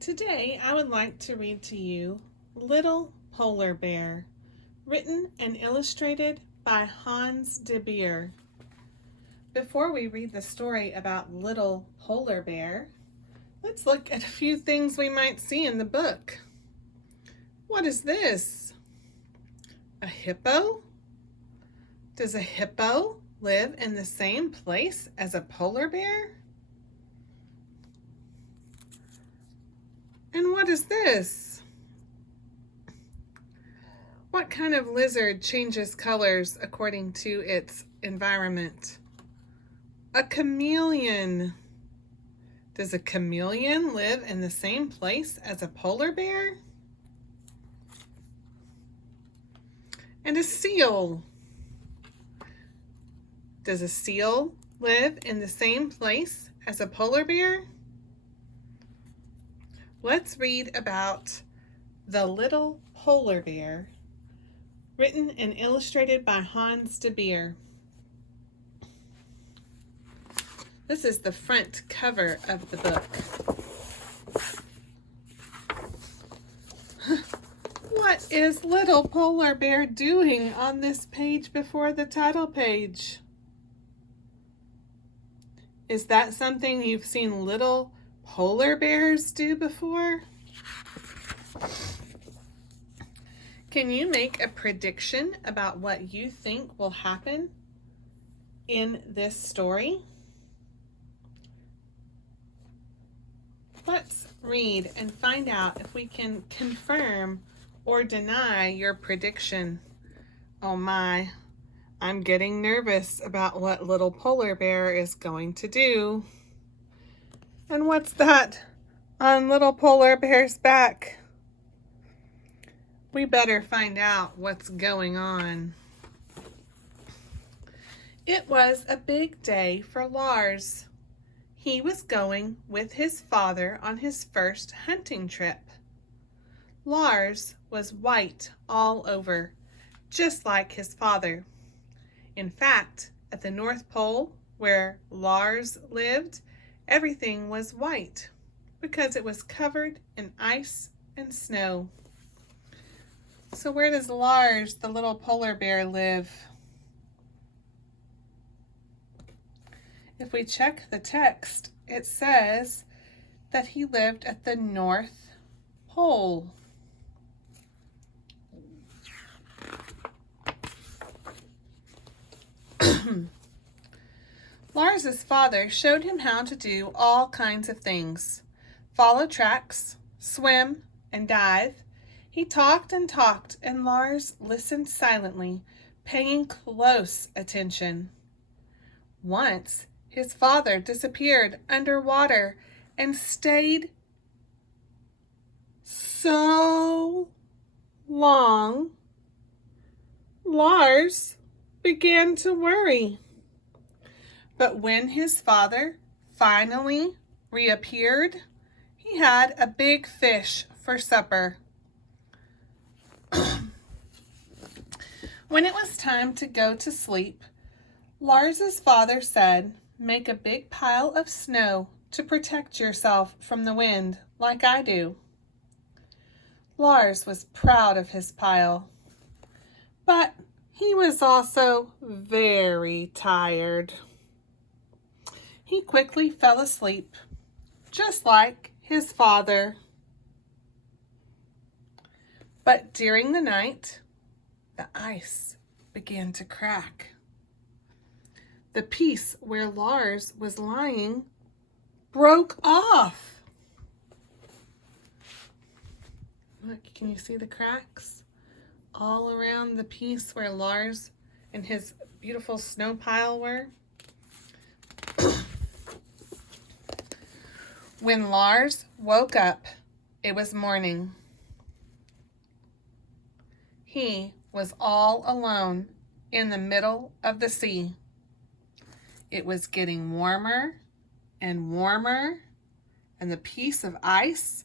Today, I would like to read to you Little Polar Bear, written and illustrated by Hans de Beer. Before we read the story about Little Polar Bear, let's look at a few things we might see in the book. What is this? A hippo? Does a hippo live in the same place as a polar bear? And what is this? What kind of lizard changes colors according to its environment? A chameleon. Does a chameleon live in the same place as a polar bear? And a seal. Does a seal live in the same place as a polar bear? Let's read about The Little Polar Bear, written and illustrated by Hans de Beer. This is the front cover of the book. What is Little Polar Bear doing on this page before the title page? Is that something you've seen little polar bears do before? Can you make a prediction about what you think will happen in this story? Let's read and find out if we can confirm or deny your prediction. Oh my, I'm getting nervous about what Little Polar Bear is going to do. And what's that on Little Polar Bear's back? We better find out what's going on. It was a big day for Lars. He was going with his father on his first hunting trip. Lars was white all over, just like his father. In fact, at the North Pole, where Lars lived, everything was white because it was covered in ice and snow. So where does Lars, the little polar bear, live? If we check the text, it says that he lived at the North Pole. Lars's father showed him how to do all kinds of things. Follow tracks, swim, and dive. He talked and talked, and Lars listened silently, paying close attention. Once, his father disappeared underwater and stayed so long, Lars began to worry. But when his father finally reappeared, he had a big fish for supper. When it was time to go to sleep, Lars's father said, "Make a big pile of snow to protect yourself from the wind, like I do." Lars was proud of his pile, but he was also very tired. He quickly fell asleep, just like his father. But during the night, the ice began to crack. The piece where Lars was lying broke off. Look, can you see the cracks all around the piece where Lars and his beautiful snow pile were? When Lars woke up, it was morning. He was all alone in the middle of the sea. It was getting warmer and warmer, and the piece of ice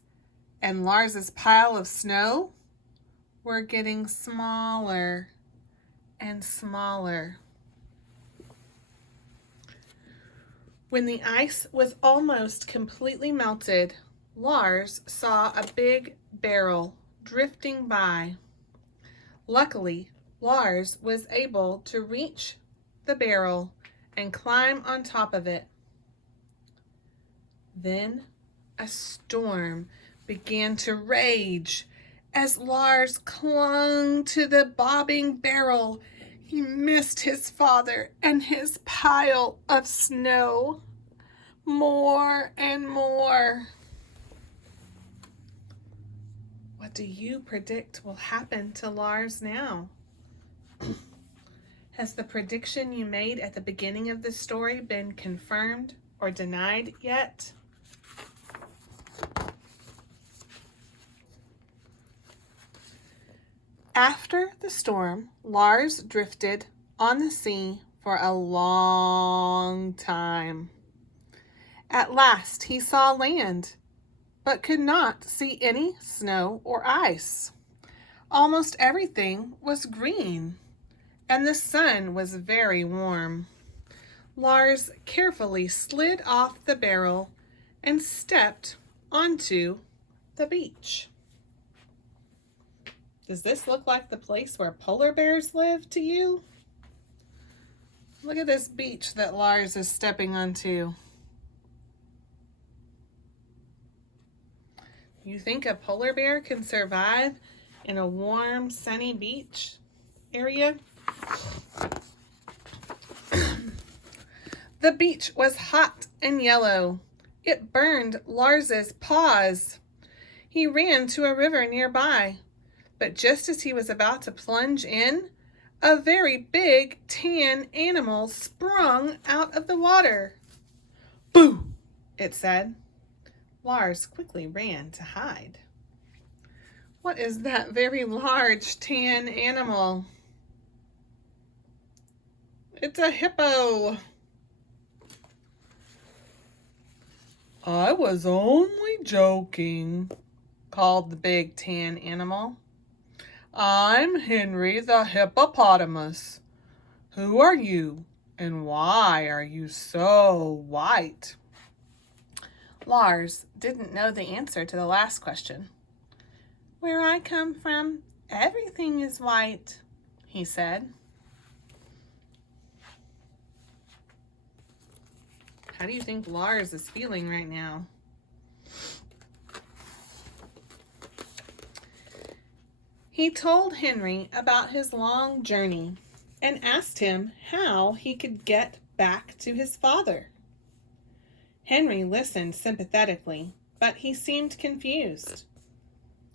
and Lars's pile of snow were getting smaller and smaller. When the ice was almost completely melted, Lars saw a big barrel drifting by. Luckily, Lars was able to reach the barrel and climb on top of it. Then a storm began to rage. As Lars clung to the bobbing barrel, he missed his father and his pile of snow more and more. What do you predict will happen to Lars now? Has the prediction you made at the beginning of the story been confirmed or denied yet? After the storm, Lars drifted on the sea for a long time. At last he saw land, but could not see any snow or ice. Almost everything was green, and the sun was very warm. Lars carefully slid off the barrel and stepped onto the beach. Does this look like the place where polar bears live to you? Look at this beach that Lars is stepping onto. You think a polar bear can survive in a warm, sunny beach area? The beach was hot and yellow. It burned Lars's paws. He ran to a river nearby, but just as he was about to plunge in, a very big tan animal sprung out of the water. "Boo!" it said. Lars quickly ran to hide. What is that very large tan animal? It's a hippo. "I was only joking," called the big tan animal. "I'm Henry the hippopotamus. Who are you, and why are you so white?" Lars didn't know the answer to the last question. "Where I come from, everything is white," he said. How do you think Lars is feeling right now? He told Henry about his long journey and asked him how he could get back to his father. Henry listened sympathetically, but he seemed confused.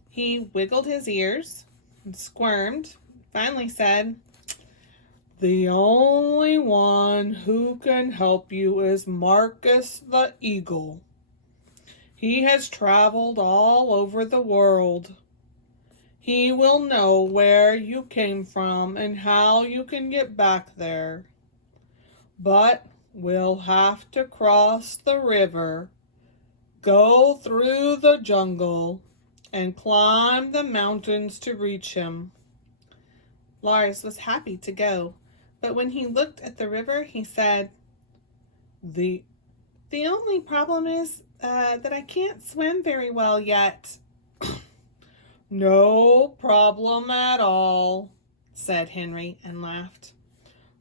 He wiggled his ears and squirmed, finally said, "The only one who can help you is Marcus the Eagle. He has traveled all over the world. He will know where you came from and how you can get back there. But we'll have to cross the river, go through the jungle, and climb the mountains to reach him." Lars was happy to go, but when he looked at the river, he said, The only problem is that I can't swim very well yet." "No problem at all," said Henry and laughed.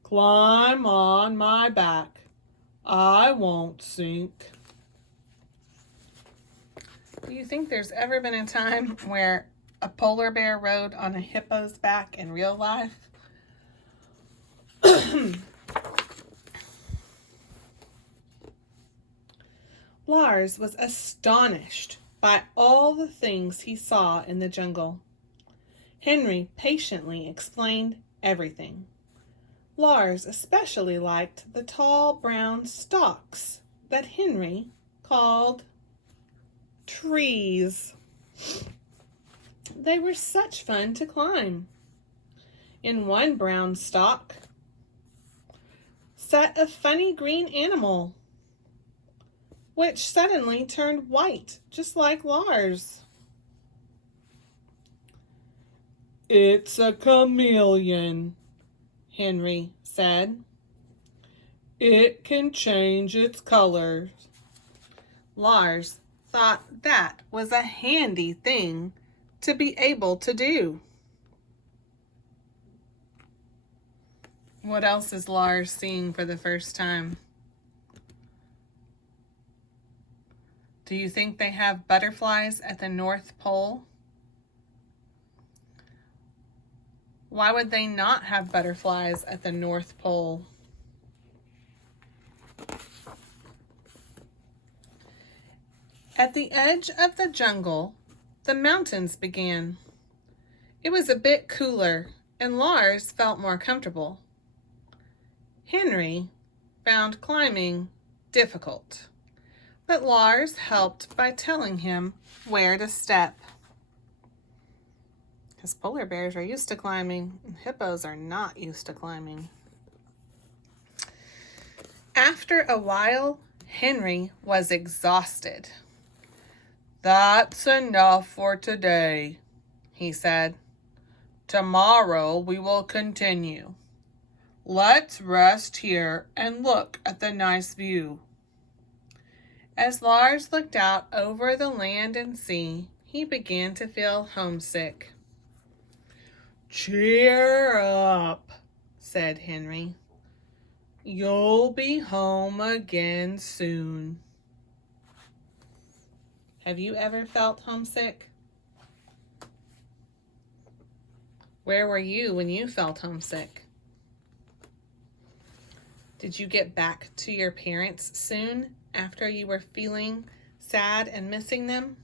"Climb on my back. I won't sink." Do you think there's ever been a time where a polar bear rode on a hippo's back in real life? Lars was astonished by all the things he saw in the jungle. Henry patiently explained everything. Lars especially liked the tall brown stalks that Henry called trees. They were such fun to climb. In one brown stalk sat a funny green animal, which suddenly turned white, just like Lars. "It's a chameleon," Henry said. "It can change its colors." Lars thought that was a handy thing to be able to do. What else is Lars seeing for the first time? Do you think they have butterflies at the North Pole? Why would they not have butterflies at the North Pole? At the edge of the jungle, the mountains began. It was a bit cooler, and Lars felt more comfortable. Henry found climbing difficult, but Lars helped by telling him where to step. Because polar bears are used to climbing, and hippos are not used to climbing. After a while, Henry was exhausted. "That's enough for today," he said. "Tomorrow we will continue. Let's rest here and look at the nice view." As Lars looked out over the land and sea, he began to feel homesick. "Cheer up," said Henry. "You'll be home again soon." Have you ever felt homesick? Where were you when you felt homesick? Did you get back to your parents soon after you were feeling sad and missing them?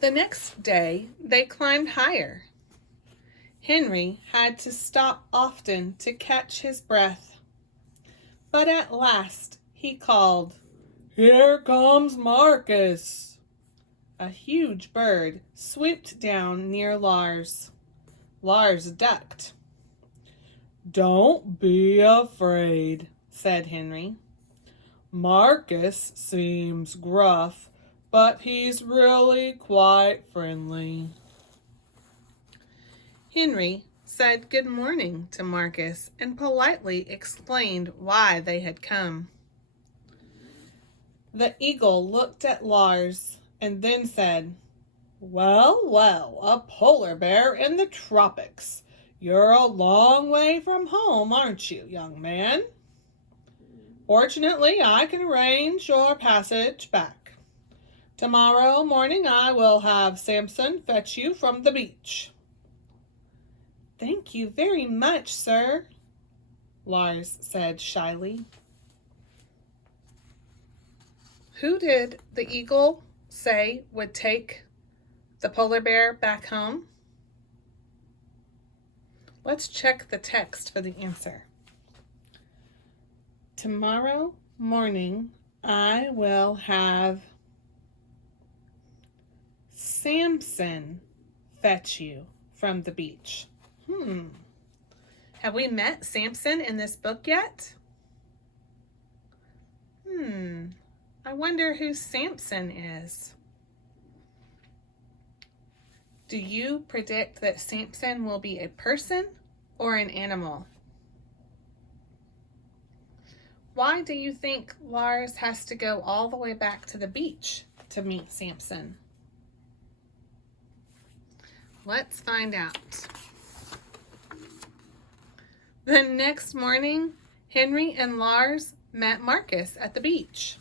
The next day, they climbed higher. Henry had to stop often to catch his breath. But at last he called, "Here comes Marcus." A huge bird swooped down near Lars. Lars ducked. "Don't be afraid," said Henry. "Marcus seems gruff, but he's really quite friendly." Henry said good morning to Marcus and politely explained why they had come. The eagle looked at Lars and then said, "Well, well, a polar bear in the tropics. You're a long way from home, aren't you, young man? Fortunately, I can arrange your passage back. Tomorrow morning I will have Samson fetch you from the beach." "Thank you very much, sir," Lars said shyly. Who did the eagle say would take the polar bear back home? Let's check the text for the answer. Tomorrow morning I will have Samson fetch you from the beach. Have we met Samson in this book yet? I wonder who Samson is. Do you predict that Samson will be a person or an animal? Why do you think Lars has to go all the way back to the beach to meet Samson? Let's find out. The next morning, Henry and Lars met Marcus at the beach.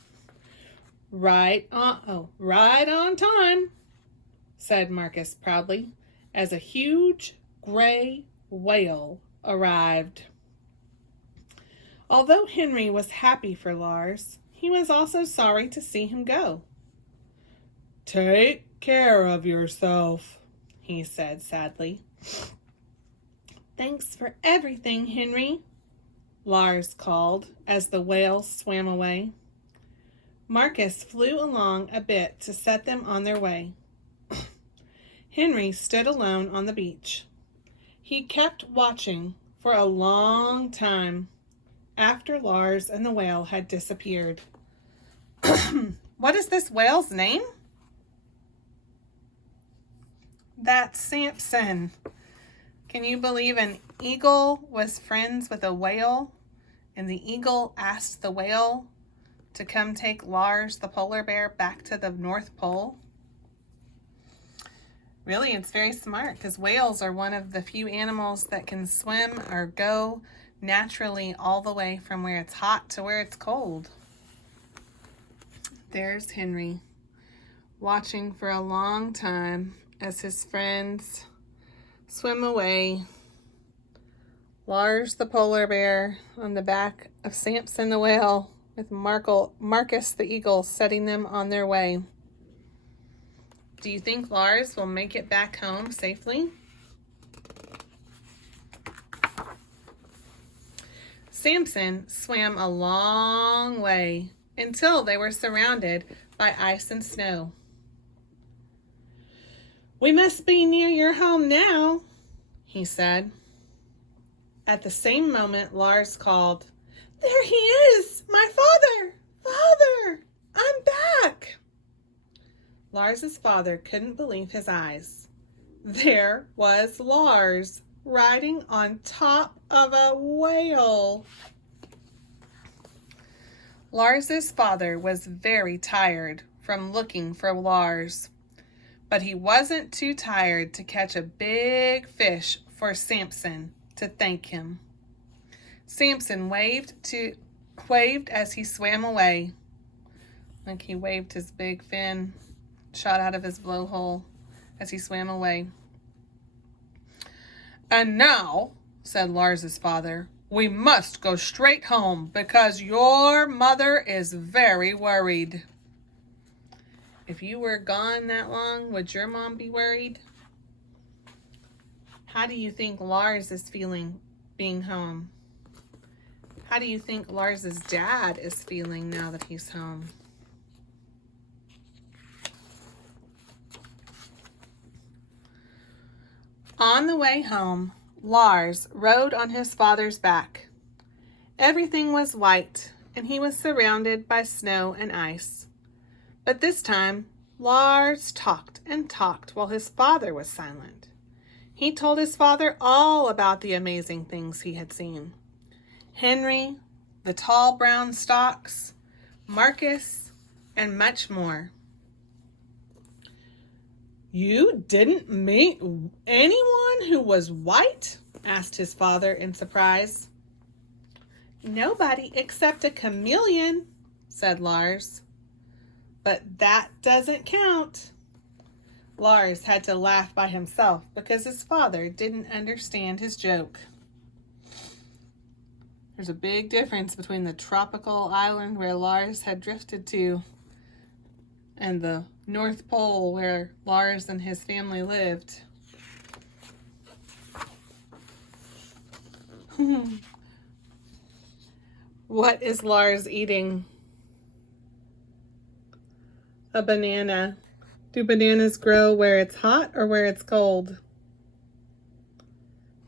Right on time, said Marcus proudly, as a huge gray whale arrived. Although Henry was happy for Lars, he was also sorry to see him go. "Take care of yourself," he said sadly. "Thanks for everything, Henry," Lars called as the whale swam away. Marcus flew along a bit to set them on their way. Henry stood alone on the beach. He kept watching for a long time after Lars and the whale had disappeared. What is this whale's name? That's Samson. Can you believe an eagle was friends with a whale and the eagle asked the whale to come take Lars the polar bear back to the North Pole? Really, it's very smart because whales are one of the few animals that can swim or go naturally all the way from where it's hot to where it's cold. There's Henry, watching for a long time as his friends swim away. Lars the polar bear on the back of Samson the whale, with Marcus the eagle setting them on their way. Do you think Lars will make it back home safely? Samson swam a long way until they were surrounded by ice and snow. "We must be near your home now," he said. At the same moment, Lars called, "There he is! My father! Father! I'm back!" Lars's father couldn't believe his eyes. There was Lars riding on top of a whale. Lars's father was very tired from looking for Lars, but he wasn't too tired to catch a big fish for Samson to thank him. Samson waved as he swam away. Like he waved his big fin, shot out of his blowhole as he swam away. "And now," said Lars's father, "we must go straight home because your mother is very worried." If you were gone that long, would your mom be worried? How do you think Lars is feeling being home? How do you think Lars's dad is feeling now that he's home? On the way home, Lars rode on his father's back. Everything was white, and he was surrounded by snow and ice. But this time, Lars talked and talked while his father was silent. He told his father all about the amazing things he had seen. Henry, the tall brown stalks, Marcus, and much more. "You didn't meet anyone who was white?" asked his father in surprise. "Nobody except a chameleon," said Lars. "But that doesn't count." Lars had to laugh by himself because his father didn't understand his joke. There's a big difference between the tropical island where Lars had drifted to and the North Pole where Lars and his family lived. What is Lars eating? A banana. Do bananas grow where it's hot or where it's cold?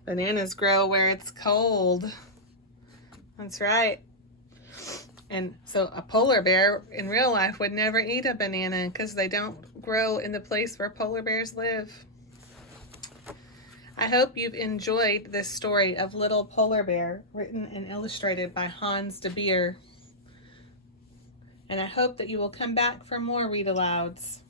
Bananas grow where it's cold. That's right. And so a polar bear in real life would never eat a banana because they don't grow in the place where polar bears live. I hope you've enjoyed this story of Little Polar Bear, written and illustrated by Hans de Beer. And I hope that you will come back for more read-alouds.